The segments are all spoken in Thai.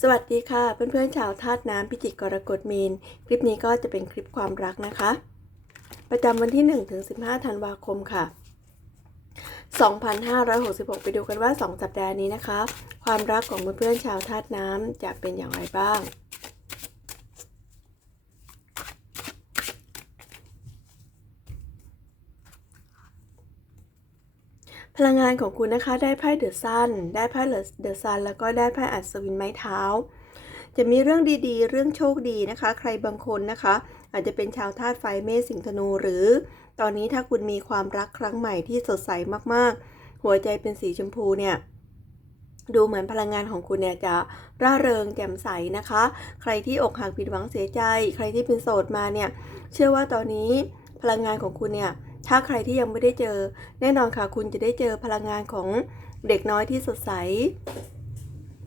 สวัสดีค่ะ เพื่อนๆชาวธาตุน้ำพิจิกกรกฎมีน คลิปนี้ก็จะเป็นคลิปความรักนะคะ ประจำวันที่1ถึง15 ธันวาคมค่ะ 2566 ไปดูกันว่า 2 สัปดาห์นี้นะคะ ความรักของเพื่อนๆชาวธาตุน้ำจะเป็นอย่างไรบ้าง พลังงานของคุณนะคะได้ไพ่เดอะซันได้ไพ่เดอะซันแล้วก็ได้ไพ่อัศวินไม้เท้า จะมีเรื่องดีๆ เรื่องโชคดีนะคะ ใครบางคนนะคะ อาจจะเป็นชาวธาตุไฟเมษสิงธนู หรือ ตอนนี้ถ้าคุณมีความรักครั้งใหม่ที่สดใสมากๆ หัวใจเป็นสีชมพูเนี่ยดูเหมือนพลังงานของคุณเนี่ยจะร่าเริงแจ่มใสนะคะ ใครที่อกหักผิดหวังเสียใจ ใครที่เป็นโสดมาเนี่ย เชื่อว่าตอนนี้พลังงานของคุณเนี่ย ถ้าใครที่ยังไม่ได้เจอ แน่นอนค่ะ คุณจะได้เจอพลังงานของเด็กน้อยที่สดใส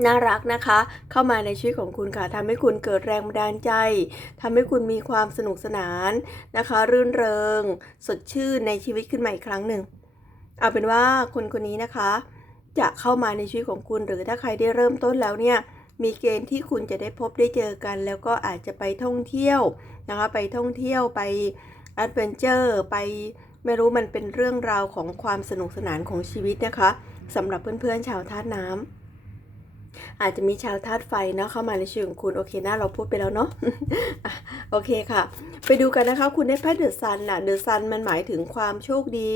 น่ารักนะคะ เข้ามาในชีวิตของคุณค่ะทำให้คุณเกิดแรงบันดาลใจทำให้คุณมีความสนุกสนานนะคะ รื่นเริง สดชื่นในชีวิตขึ้นใหมาอีกครั้งหนึ่ง เอาเป็นว่าคนคนนี้นะคะ จะเข้ามาในชีวิตของคุณ หรือถ้าใครได้เริ่มต้นแล้วเนี่ยมีเกณฑ์ที่คุณจะได้พบได้เจอกัน แล้วก็อาจจะไปท่องเที่ยวนะคะ ไปท่องเที่ยวไปแอดเวนเจอร์ไป ไม่รู้มันเป็นเรื่องราวของความสนุกสนานของชีวิตนะคะสำหรับเพื่อนๆชาวธาตุน้ำอาจจะมีชาวธาตุไฟเนาะเข้ามาในชีวิตของคุณโอเคนะเราพูดไปแล้วเนาะอะโอเคค่ะ ไปดูกันนะคะ คุณได้ไพ่เดอะซันน่ะเดอะซันมันหมายถึงความโชคดี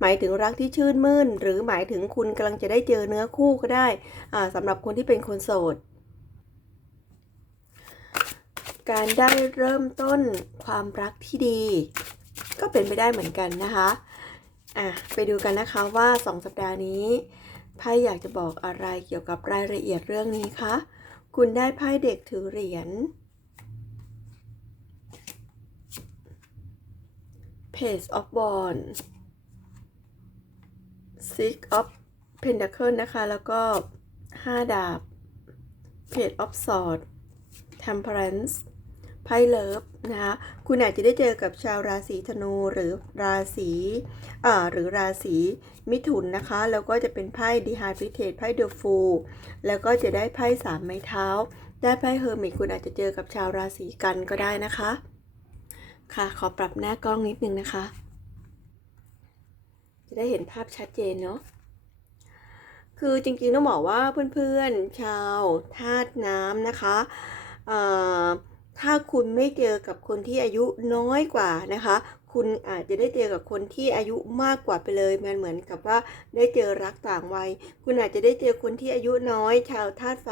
หมายถึงรักที่ชื่นมื่น หรือหมายถึงคุณกำลังจะได้เจอเนื้อคู่ก็ได้อ่าสำหรับคนที่เป็นคนโสดการได้เริ่มต้นความรักที่ดี ก็เป็นไปได้เหมือนกันนะคะอะไปดูกันนะคะว่า 2 สัปดาห์นี้ไพ่อยากจะบอกอะไรเกี่ยวกับรายละเอียดเรื่องนี้คะคุณได้ไพ่เด็กถือเหรียญ Page of Wands Six of Pentacle นะคะ แล้วก็ 5 ดาบ Page of Swords Temperance ไพ่เลิฟ นะคะคุณอาจจะได้เจอกับชาวราศีธนูหรือราศีเอ่าหรือราศีมิถุนนะคะ แล้วก็จะเป็นไพ่ดีฮาฟิเทตไพ่เดอะฟูลแล้วก็จะได้ไพ่สามไม้เท้า ได้ไพ่เฮอร์มิตคุณอาจจะเจอกับชาวราศีกันก็ได้นะคะ ค่ะขอปรับหน้ากล้องนิดนึงนะคะ จะได้เห็นภาพชัดเจนเนาะคือจริงๆต้องบอกว่าเพื่อนๆชาวธาตุน้ำนะคะเอ่อ ถ้าคุณไม่เจอกับคนที่อายุน้อยกว่านะคะ คุณอาจจะได้เจอกับคนที่อายุมากกว่าไปเลย มันเหมือนกับว่าได้เจอรักต่างวัย คุณอาจจะได้เจอคนที่อายุน้อย ชาวธาตุไฟ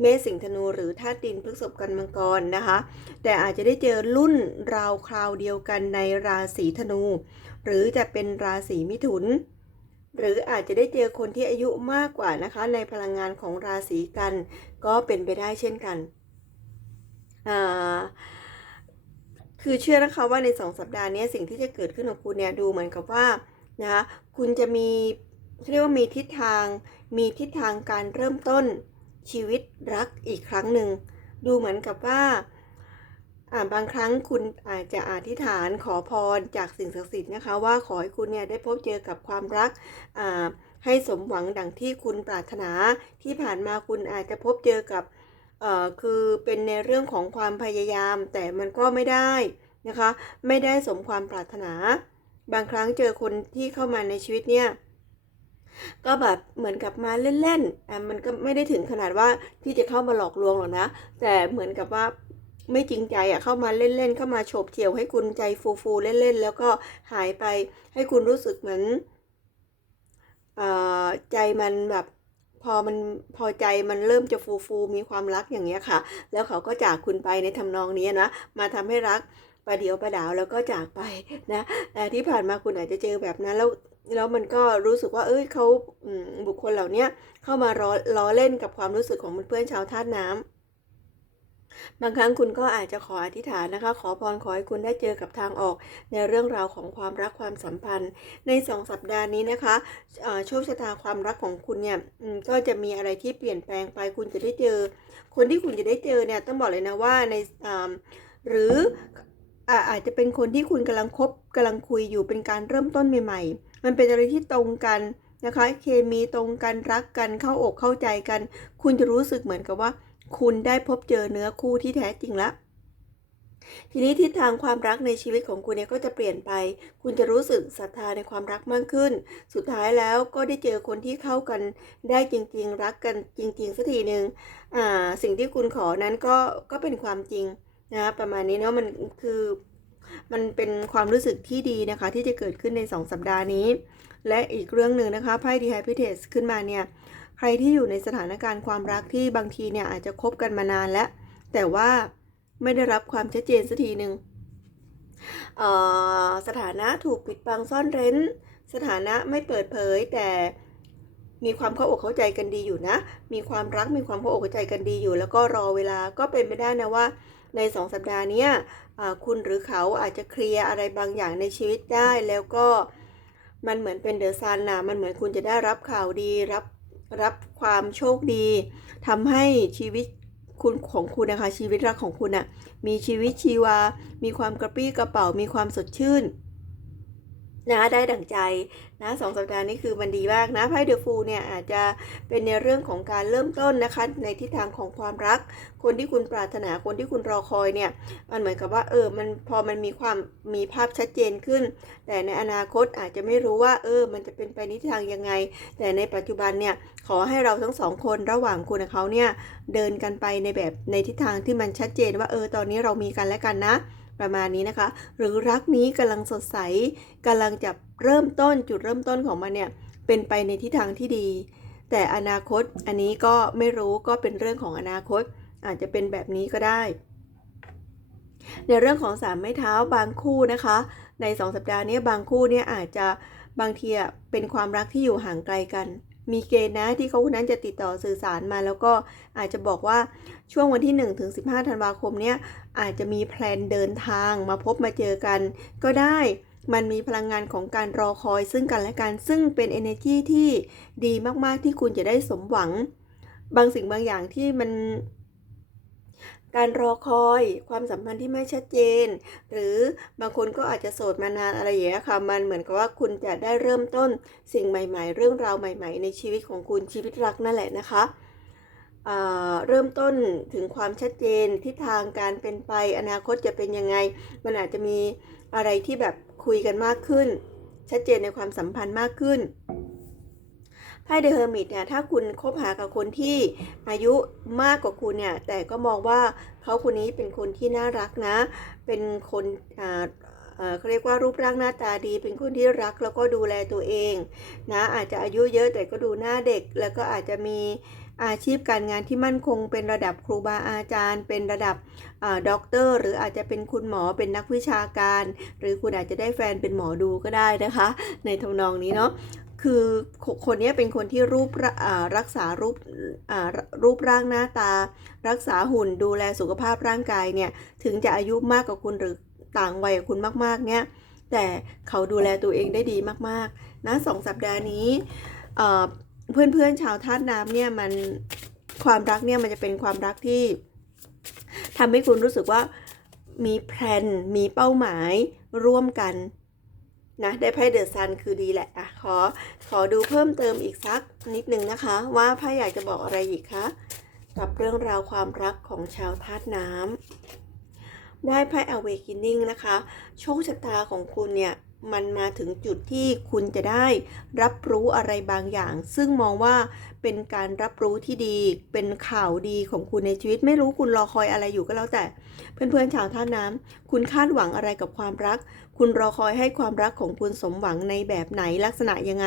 เมษสิงห์ธนูหรือธาตุดินพฤษภกันมังกรนะคะ แต่อาจจะได้เจอรุ่นราวคราวเดียวกันในราศีธนู หรือจะเป็นราศีมิถุนหรืออาจจะได้เจอคนที่อายุมากกว่านะคะ ในพลังงานของราศีกัน ก็เป็นไปได้เช่นกัน คือเชื่อนะคะว่าในสองสัปดาห์นี้สิ่งที่จะเกิดขึ้นกับคุณเนี่ยดูเหมือนกับว่านะคะคุณจะมีเรียกว่ามีทิศทาง มีทิศทางการเริ่มต้นชีวิตรักอีกครั้งหนึ่งดูเหมือนกับว่าบางครั้งคุณอาจจะอธิษฐานขอพรจากสิ่งศักดิ์สิทธิ์นะคะ ว่าขอให้คุณเนี่ยได้พบเจอกับความรักให้สมหวังดังที่คุณปรารถนาที่ผ่านมาคุณอาจจะพบเจอกับ คือเป็นในเรื่องของความพยายาม แต่มันก็ไม่ได้นะคะ ไม่ได้สมความปรารถนา บางครั้งเจอคนที่เข้ามาในชีวิตเนี่ยก็แบบเหมือนกับมาเล่นๆอะมันก็ไม่ได้ถึงขนาดว่าที่จะเข้ามาหลอกลวงหรอกนะ แต่เหมือนกับว่าไม่จริงใจอะเข้ามาเล่นๆเข้ามาโฉบเฉี่ยวให้คุณใจฟูๆเล่นๆ แล้วก็หายไปให้คุณรู้สึกเหมือนอใจมันแบบ พอมันพอใจมันเริ่มจะฟูฟูมีความรักอย่างเงี้ยค่ะ แล้วเขาก็จากคุณไปในทำนองนี้นะมาทำให้รักประเดียวประดาวแล้วก็จากไปนะแต่ที่ผ่านมาคุณอาจจะเจอแบบนั้นแล้วแล้วมันก็รู้สึกว่า เอ้ยเขาบุคคลเหล่านี้เข้ามาล้อล้อเล่นกับความรู้สึกของเพื่อนๆชาวธาตุน้ำ บางครั้งคุณก็อาจจะขออธิษฐานนะคะ ขอพรขอให้คุณได้เจอกับทางออก ในเรื่องราวของความรักความสัมพันธ์ ในสองสัปดาห์นี้นะคะโชคชะตาความรักของคุณเนี่ยก็จะมีอะไรที่เปลี่ยนแปลงไปคุณจะได้เจอ คนที่คุณจะได้เจอเนี่ยต้องบอกเลยนะว่าในหรืออาอาจจะเป็นคนที่คุณกำลังคบกำลังคุยอยู่เป็นการเริ่มต้นใหม่ ๆ มันเป็นอะไรที่ตรงกันนะคะ เคมีตรงกันรักกันเข้าอกเข้าใจกัน คุณจะรู้สึกเหมือนกับว่า คุณได้พบเจอเนื้อคู่ที่แท้จริงแล้วทีนี้ทิศทางความรักในชีวิตของคุณเนี่ยก็จะเปลี่ยนไป คุณจะรู้สึกศรัทธาในความรักมากขึ้น สุดท้ายแล้วก็ได้เจอคนที่เข้ากันได้จริง ๆ รักกันจริง ๆสักทีหนึ่งอ่าสิ่งที่คุณขอนั้นก็ก็เป็นความจริงนะประมาณนี้เนาะมันคือมันเป็นความรู้สึกที่ดีนะคะ ที่จะเกิดขึ้นใน 2 สัปดาห์นี้ และอีกเรื่องหนึ่งนะคะไพ่ดีไฮพิเทสขึ้นมาเนี่ย ใครที่อยู่ในสถานการณ์ความรักที่บางทีเนี่ยอาจจะคบกันมานานแล้ว แต่ว่าไม่ได้รับความชัดเจนสักทีหนึ่งสถานะถูกปิดบังซ่อนเร้น สถานะไม่เปิดเผยแต่มีความเข้าอกเข้าใจกันดีอยู่นะ มีความรักมีความเข้าอกเข้าใจกันดีอยู่ แล้วก็รอเวลาก็เป็นไปได้นะว่า ในสองสัปดาห์เนี้ยคุณหรือเขาอาจจะเคลียร์อะไรบางอย่างในชีวิตได้แล้วก็มันเหมือนเป็นเดอะซันนะมันเหมือนคุณจะได้รับข่าวดีรับ รับความโชคดีทำให้ชีวิตคุณของคุณนะคะชีวิตรักของคุณอะมีชีวิตชีวา มีความกระปรี้กระเป๋ามีความสดชื่น นะได้ดั่งใจนะสองสัปดาห์นี้คือมันดีมากนะไพ่เดอะฟูเนี่ยอาจจะเป็นในเรื่องของการเริ่มต้นนะคะในทิศทางของความรัก คนที่คุณปรารถนาคนที่คุณรอคอยเนี่ยมันเหมือนกับว่าเออมันพอมันมีความมีภาพชัดเจนขึ้น แต่ในอนาคตอาจจะไม่รู้ว่าเออมันจะเป็นไปในทิศทางยังไง แต่ในปัจจุบันเนี่ยขอให้เราทั้งสองคนระหว่างคุณกับเขาเนี่ยเดินกันไปในแบบในทิศทางที่มันชัดเจนว่าเออตอนนี้เรามีกันและกันนะ ประมาณนี้นะคะ หรือรักนี้กำลังสดใสกำลังจะเริ่มต้นจุดเริ่มต้นของมันเนี่ยเป็นไปในทิศทางที่ดี แต่อนาคตอันนี้ก็ไม่รู้ก็เป็นเรื่องของอนาคต อาจจะเป็นแบบนี้ก็ได้ ในเรื่องของสามไม้เท้าบางคู่นะคะ ในสองสัปดาห์นี้บางคู่เนี่ยอาจจะบางทีอะเป็นความรักที่อยู่ห่างไกลกัน มีเกณฑ์นะที่เขาคนนั้นจะติดต่อสื่อสารมาแล้วก็อาจจะบอกว่าช่วงวันที่1ถึง15ธันวาคมเนี้ยอาจจะมีแพลนเดินทางมาพบมาเจอกัน ก็ได้มันมีพลังงานของการรอคอยซึ่งกันและกัน ซึ่งเป็น energy ที่ดีมากๆที่คุณจะได้สมหวัง บางสิ่งบางอย่างที่มัน การรอคอยความสัมพันธ์ที่ไม่ชัดเจน หรือบางคนก็อาจจะโสดมานานอะไรอย่างเงี้ยค่ะมันเหมือนกับว่าคุณจะได้เริ่มต้นสิ่งใหม่ ๆ เรื่องราวใหม่ ๆ ในชีวิตของคุณชีวิตรักนั่นแหละนะคะเริ่มต้นถึงความชัดเจนทิศทางการเป็นไปอนาคตจะเป็นยังไง มันอาจจะมีอะไรที่แบบคุยกันมากขึ้น ชัดเจนในความสัมพันธ์มากขึ้น ไพ่เดอะเฮอร์มิตเนี่ยถ้าคุณคบหากับคนที่อายุมากกว่าคุณเนี่ยแต่ก็มองว่าเขาคนนี้เป็นคนที่น่ารักนะ เป็นคนอ่าเขาเรียกว่ารูปร่างหน้าตาดี เป็นคนที่รักแล้วก็ดูแลตัวเองนะอาจจะอายุเยอะแต่ก็ดูหน้าเด็ก แล้วก็อาจจะมีอาชีพการงานที่มั่นคง เป็นระดับครูบาอาจารย์ เป็นระดับด็อกเตอร์ หรืออาจจะเป็นคุณหมอเป็นนักวิชาการ หรือคุณอาจจะได้แฟนเป็นหมอดูก็ได้นะคะ ในทำนองนี้เนาะ คือคนนี้เป็นคนที่รูปรักษารูปรูปร่างหน้าตา รักษาหุ่นดูแลสุขภาพร่างกายเนี่ยถึงจะอายุมากกว่าคุณหรือต่างวัยกับคุณมากๆเนี่ยแต่เขาดูแลตัวเองได้ดีมากๆนะสองสัปดาห์นี้เพื่อนๆชาวธาตุน้ำเนี่ยมันความรักเนี่ยมันจะเป็นความรักที่ทำให้คุณรู้สึกว่ามีแพลนมีเป้าหมายร่วมกัน นะได้ไพ่เดอะซันคือดีแหละอะขอขอดูเพิ่มเติมอีกสักนิดนึงนะคะ ว่าไพ่อยากจะบอกอะไรอีกคะกับเรื่องราวความรักของชาวธาตุน้ำได้ไพ่ awakening นะคะ โชคชะตาของคุณเนี่ยมันมาถึงจุดที่คุณจะได้รับรู้อะไรบางอย่าง ซึ่งมองว่า เป็นการรับรู้ที่ดี เป็นข่าวดีของคุณในชีวิต ไม่รู้คุณรอคอยอะไรอยู่ก็แล้วแต่ เพื่อนๆชาวท่าน้ำคุณคาดหวังอะไรกับความรัก คุณรอคอยให้ความรักของคุณสมหวังในแบบไหนลักษณะยังไง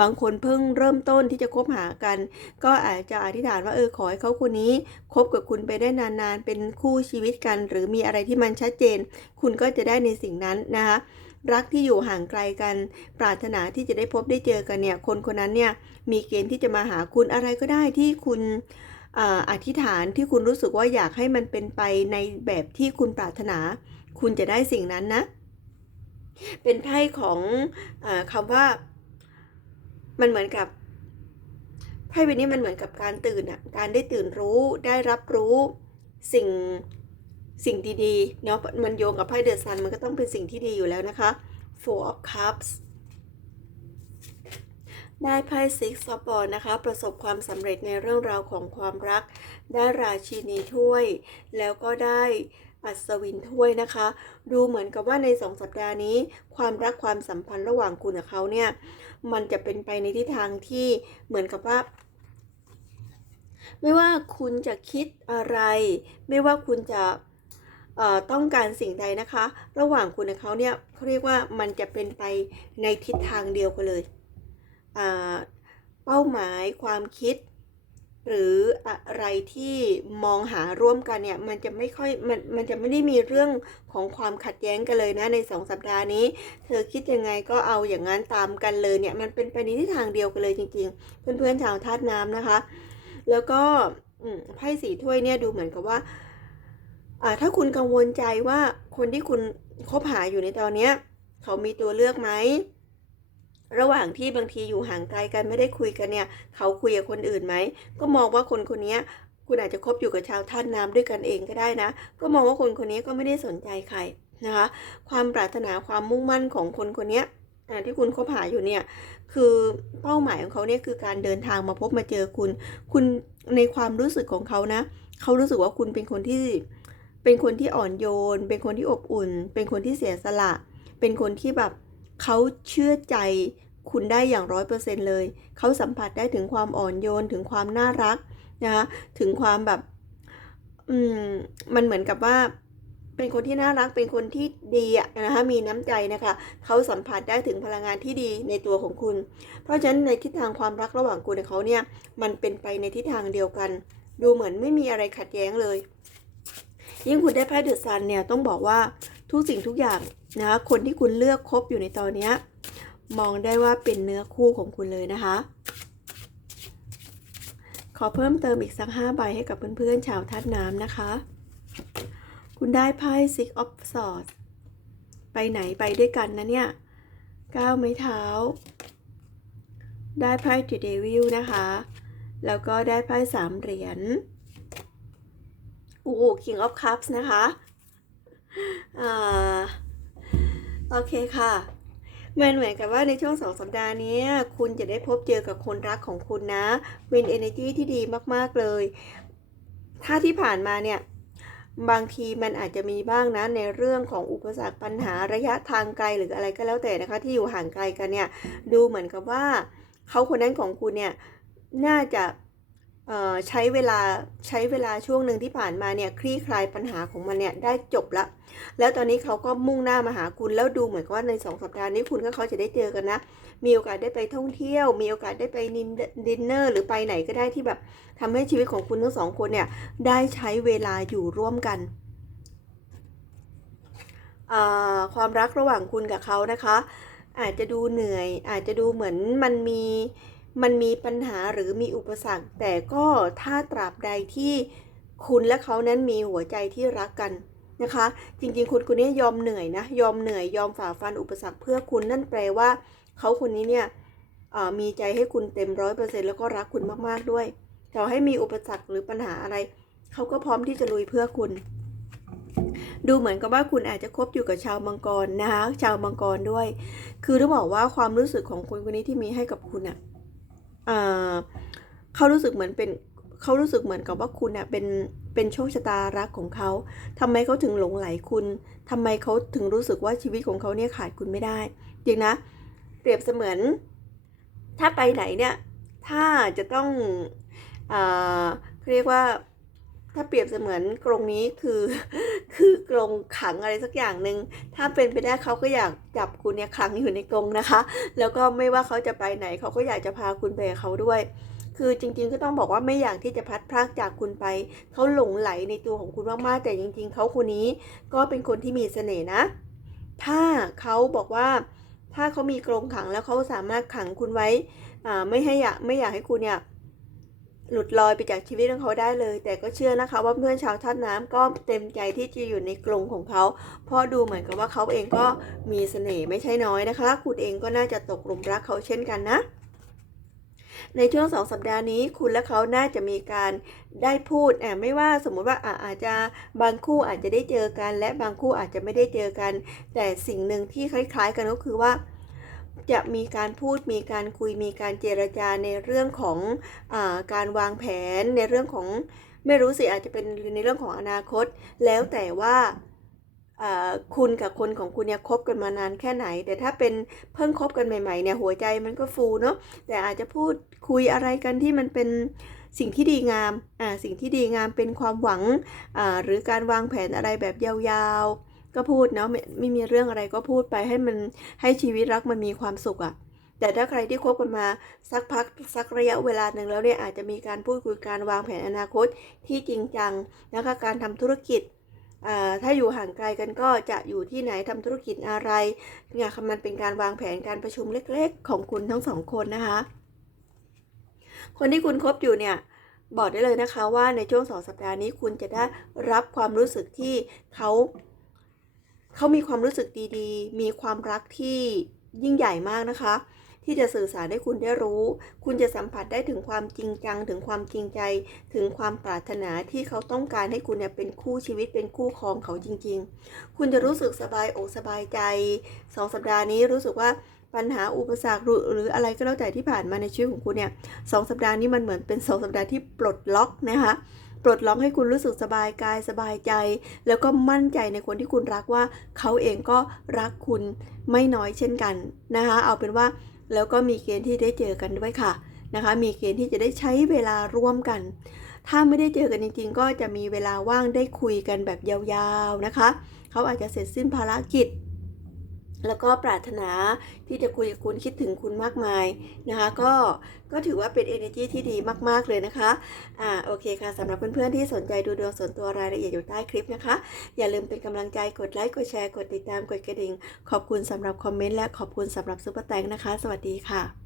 บางคนเพิ่งเริ่มต้นที่จะคบหากัน ก็อาจจะอธิษฐานว่าเออขอให้เขาคนนี้คบกับคุณไปได้นานๆ เป็นคู่ชีวิตกัน หรือมีอะไรที่มันชัดเจน คุณก็จะได้ในสิ่งนั้นนะคะ รักที่อยู่ห่างไกลกัน ปรารถนาที่จะได้พบได้เจอกันเนี่ย คนคนนั้นเนี่ยมีเกณฑ์ที่จะมาหาคุณอะไรก็ได้ที่คุณอธิษฐานที่คุณรู้สึกว่าอยากให้มันเป็นไปในแบบที่คุณปรารถนา คุณจะได้สิ่งนั้นนะ เป็นไพ่ของอคำว่ามันเหมือนกับไพ่ใบนี้มันเหมือนกับการตื่นอะการได้ตื่นรู้ได้รับรู้สิ่ง สิ่งดีๆเนาะมันโยงกับไพ่เดอะซันมันก็ต้องเป็นสิ่งที่ดีอยู่แล้วนะคะ Four of Cups ได้ไพ่ซิกซ์บอลนะคะ ประสบความสำเร็จในเรื่องราวของความรัก ได้ราชินีถ้วย แล้วก็ได้อัศวินถ้วยนะคะ ดูเหมือนกับว่าในสองสัปดาห์นี้ ความรักความสัมพันธ์ระหว่างคุณกับเขาเนี่ย มันจะเป็นไปในทิศทางที่เหมือนกับว่า ไม่ว่าคุณจะคิดอะไร ไม่ว่าคุณจะ ต้องการสิ่งใดนะคะ ระหว่างคุณกับเขาเนี่ยเขาเรียกว่ามันจะเป็นไปในทิศทางเดียวกันเลยเป้าหมายความคิด หรืออะไรที่มองหาร่วมกันเนี่ยมันจะไม่ค่อยมันมันจะไม่ได้มีเรื่องของความขัดแย้งกันเลยนะในสองสัปดาห์นี้ เธอคิดยังไงก็เอาอย่างนั้นตามกันเลยเนี่ยมันเป็นไปในทิศทางเดียวกันเลยจริง ๆ เพื่อนๆชาวธาตุน้ำนะคะ แล้วก็ไพ่สีถ้วยเนี่ยดูเหมือนกับว่า ถ้าคุณกังวลใจว่าคนที่คุณคบหาอยู่ในตอนเนี้ยเขามีตัวเลือกไหมระหว่างที่บางทีอยู่ห่างไกลกันไม่ได้คุยกันเนี่ย เขาคุยกับคนอื่นไหมก็มองว่าคนคนนี้คุณอาจจะคบอยู่กับชาวท่านน้ำด้วยกันเองก็ได้นะ ก็มองว่าคนคนนี้ก็ไม่ได้สนใจใครนะคะ ความปรารถนาความมุ่งมั่นของคนคนนี้ที่คุณคบหาอยู่เนี่ยคือเป้าหมายของเขาเนี่ยคือการเดินทางมาพบมาเจอคุณ คุณในความรู้สึกของเขานะ เขารู้สึกว่าคุณเป็นคนที่ เป็นคนที่อ่อนโยน เป็นคนที่อบอุ่น เป็นคนที่เสียสละ เป็นคนที่แบบเขาเชื่อใจคุณได้อย่างร้อยเปอร์เซ็นเลย เขาสัมผัสได้ถึงความอ่อนโยน ถึงความน่ารักนะคะถึงความแบบ อืม มันเหมือนกับว่า เป็นคนที่น่ารัก เป็นคนที่ดีอะนะคะมีน้ำใจนะคะ เขาสัมผัสได้ถึงพลังงานที่ดีในตัวของคุณ เพราะฉะนั้นในทิศทางความรักระหว่างคุณกับเขาเนี่ย มันเป็นไปในทิศทางเดียวกัน ดูเหมือนไม่มีอะไรขัดแย้งเลย ยิ่งคุณได้ไพ่เดอะซันเนี่ยต้องบอกว่าทุกสิ่งทุกอย่างนะคะคนที่คุณเลือกคบอยู่ในตอนนี้มองได้ว่าเป็นเนื้อคู่ของคุณเลยนะคะ ขอเพิ่มเติมอีกสักห้าใบให้กับเพื่อนๆชาวธาตุน้ำนะคะ คุณได้ไพ่ Six of Swords ไปไหนไปด้วยกันนะเนี่ยก้าวไม้เท้า ได้ไพ่ The Devil นะคะ แล้วก็ได้ไพ่สามเหรียญ โอ้ King of Cups นะคะอ่าโอเคค่ะมันเหมือนกับว่าในช่วงสองสัปดาห์นี้ คุณจะได้พบเจอกับคนรักของคุณนะ เป็น energy ที่ดีมากๆเลย ถ้าที่ผ่านมาเนี่ย บางทีมันอาจจะมีบ้างนะในเรื่องของอุปสรรคปัญหาระยะทางไกลหรืออะไรก็แล้วแต่นะคะ ที่อยู่ห่างไกลกันเนี่ย ดูเหมือนกับว่าเขาคนนั้นของคุณเนี่ย น่าจะ ใช้เวลาใช้เวลาช่วงหนึ่งที่ผ่านมาเนี่ยคลี่คลายปัญหาของมันเนี่ยได้จบละ แล้วตอนนี้เขาก็มุ่งหน้ามาหาคุณแล้วดูเหมือนกับว่าในสองสัปดาห์นี้คุณกับเขาจะได้เจอกันนะ มีโอกาสได้ไปท่องเที่ยว มีโอกาสได้ไปดินเนอร์หรือไปไหนก็ได้ที่แบบทำให้ชีวิตของคุณทั้งสองคนเนี่ยได้ใช้เวลาอยู่ร่วมกันความรักระหว่างคุณกับเขานะคะ อาจจะดูเหนื่อย อาจจะดูเหมือนมันมี มันมีปัญหาหรือมีอุปสรรค แต่ก็ถ้าตราบใดที่คุณและเขานั้นมีหัวใจที่รักกันนะคะ จริงๆคุณคนนี้ยอมเหนื่อยนะ ยอมเหนื่อยยอมฝ่าฟันอุปสรรคเพื่อคุณนั่นแปลว่า เขาคนนี้เนี่ยมีใจให้คุณเต็มร้อยเปอร์เซ็นต์แล้วก็รักคุณมากๆด้วยต่อให้มีอุปสรรคหรือปัญหาอะไร เขาก็พร้อมที่จะลุยเพื่อคุณ ดูเหมือนกับว่าคุณอาจจะคบอยู่กับชาวมังกรนะคะชาวมังกรด้วย คือต้องบอกว่าความรู้สึกของคนคนนี้ที่มีให้กับคุณอะอ่า เขารู้สึกเหมือนเป็นเขารู้สึกเหมือนกับว่าคุณเนี่ยเป็นเป็นโชคชะตารักของเขาทำไมเขาถึงหลงไหลคุณทำไมเขาถึงรู้สึกว่าชีวิตของเขาเนี่ยขาดคุณไม่ได้จริงนะ เปรียบเสมือน ถ้าไปไหนเนี่ย ถ้าจะต้องเขาเรียกว่า ถ้าเปรียบเสมือนกรงนี้คือ คือกรงขังอะไรสักอย่างหนึ่งถ้าเป็นไปได้เขาก็อยากจับคุณเนี่ยขังอยู่ในกรงนะคะ แล้วก็ไม่ว่าเขาจะไปไหนเขาก็อยากจะพาคุณไปเขาด้วย คือจริงๆก็ต้องบอกว่าไม่อยากที่จะพัดพรากจากคุณไป เขาหลงไหลในตัวของคุณมากๆแต่จริง ๆ เขาคนนี้ก็เป็นคนที่มีเสน่ห์นะ ถ้าเขาบอกว่าถ้าเขามีกรงขังแล้วเขาสามารถขังคุณไว้อ่าไม่ให้อยากไม่อยากให้คุณเนี่ย หลุดลอยไปจากชีวิตของเขาได้เลย แต่ก็เชื่อนะคะว่าเพื่อนชาวท่าน้ำก็เต็มใจที่จะอยู่ในกรงของเขา เพราะดูเหมือนกับว่าเขาเองก็มีเสน่ห์ไม่ใช่น้อยนะคะ คุณเองก็น่าจะตกหลุมรักเขาเช่นกันนะ ในช่วงสองสัปดาห์นี้คุณและเขาน่าจะมีการได้พูดแอบไม่ว่าสมมุติว่าอาอาจจะบางคู่อาจจะได้เจอกัน และบางคู่อาจจะไม่ได้เจอกัน แต่สิ่งหนึ่งที่คล้าย ๆ กันก็คือว่า จะมีการพูดมีการคุยมีการเจรจาในเรื่องของอการวางแผนในเรื่องของไม่รู้สิอาจจะเป็นในเรื่องของอนาคต แล้วแต่ว่าอ่าคุณกับคนของคุณเนี่ยคบกันมานานแค่ไหน แต่ถ้าเป็นเพิ่งคบกันใหม่ๆเนี่ยหัวใจมันก็ฟูเนาะแต่อาจจะพูดคุยอะไรกันที่มันเป็นสิ่งที่ดีงามอ่าสิ่งที่ดีงามเป็นความหวังอ่าหรือการวางแผนอะไรแบบยาวๆ ก็พูดเนาะไม่ไม่มีเรื่องอะไรก็พูดไปให้มันให้ชีวิตรักมันมีความสุขอะแต่ถ้าใครที่คบกันมาสักพักสักระยะเวลาหนึ่งแล้วเนี่ยอาจจะมีการพูดคุยการวางแผนอนาคตที่จริงจังนะคะการทำธุรกิจอ่าถ้าอยู่ห่างไกลกันก็จะอยู่ที่ไหนทำธุรกิจอะไรเนี่ยมันเป็นการวางแผนการประชุมเล็กๆ ของคุณทั้งสองคนนะคะ คนที่คุณคบอยู่เนี่ยบอกได้เลยนะคะว่าในช่วงสองสัปดาห์นี้คุณจะได้รับความรู้สึกที่เขา เขามีความรู้สึกดีๆ มีความรักที่ยิ่งใหญ่มากนะคะ ที่จะสื่อสารให้คุณได้รู้ คุณจะสัมผัสได้ถึงความจริงจัง ถึงความจริงใจ ถึงความปรารถนาที่เขาต้องการให้คุณเนี่ยเป็นคู่ชีวิตเป็นคู่ครองเขาจริง ๆ คุณจะรู้สึกสบายอกสบายใจสองสัปดาห์นี้รู้สึกว่าปัญหาอุปสรรคหรืออะไรก็แล้วแต่ที่ผ่านมาในชีวิตของคุณเนี่ยสองสัปดาห์นี้มันเหมือนเป็นสองสัปดาห์ที่ปลดล็อกนะคะ ปลดล็อกให้คุณรู้สึกสบายกายสบายใจ แล้วก็มั่นใจในคนที่คุณรักว่าเขาเองก็รักคุณไม่น้อยเช่นกันนะคะ เอาเป็นว่าแล้วก็มีเกณฑ์ที่ได้เจอกันด้วยค่ะนะคะ มีเกณฑ์ที่จะได้ใช้เวลาร่วมกัน ถ้าไม่ได้เจอกันจริง ๆ ก็จะมีเวลาว่างได้คุยกันแบบยาวๆนะคะ เขาอาจจะเสร็จสิ้นภารกิจ แล้วก็ปรารถนาที่จะคุยกับคุณคิดถึงคุณมากมายนะคะก็ก็ถือว่าเป็น energy ที่ดีมาก ๆ เลยนะคะอ่าโอเคค่ะสำหรับเพื่อน ๆ ที่สนใจดูดวงส่วนตัวรายละเอียดอยู่ใต้คลิปนะคะ อย่าลืมเป็นกำลังใจกดไลค์กดแชร์กดติดตามกดกระดิ่ง ขอบคุณสำหรับคอมเมนต์และขอบคุณสำหรับซุปเปอร์แตงนะคะ สวัสดีค่ะ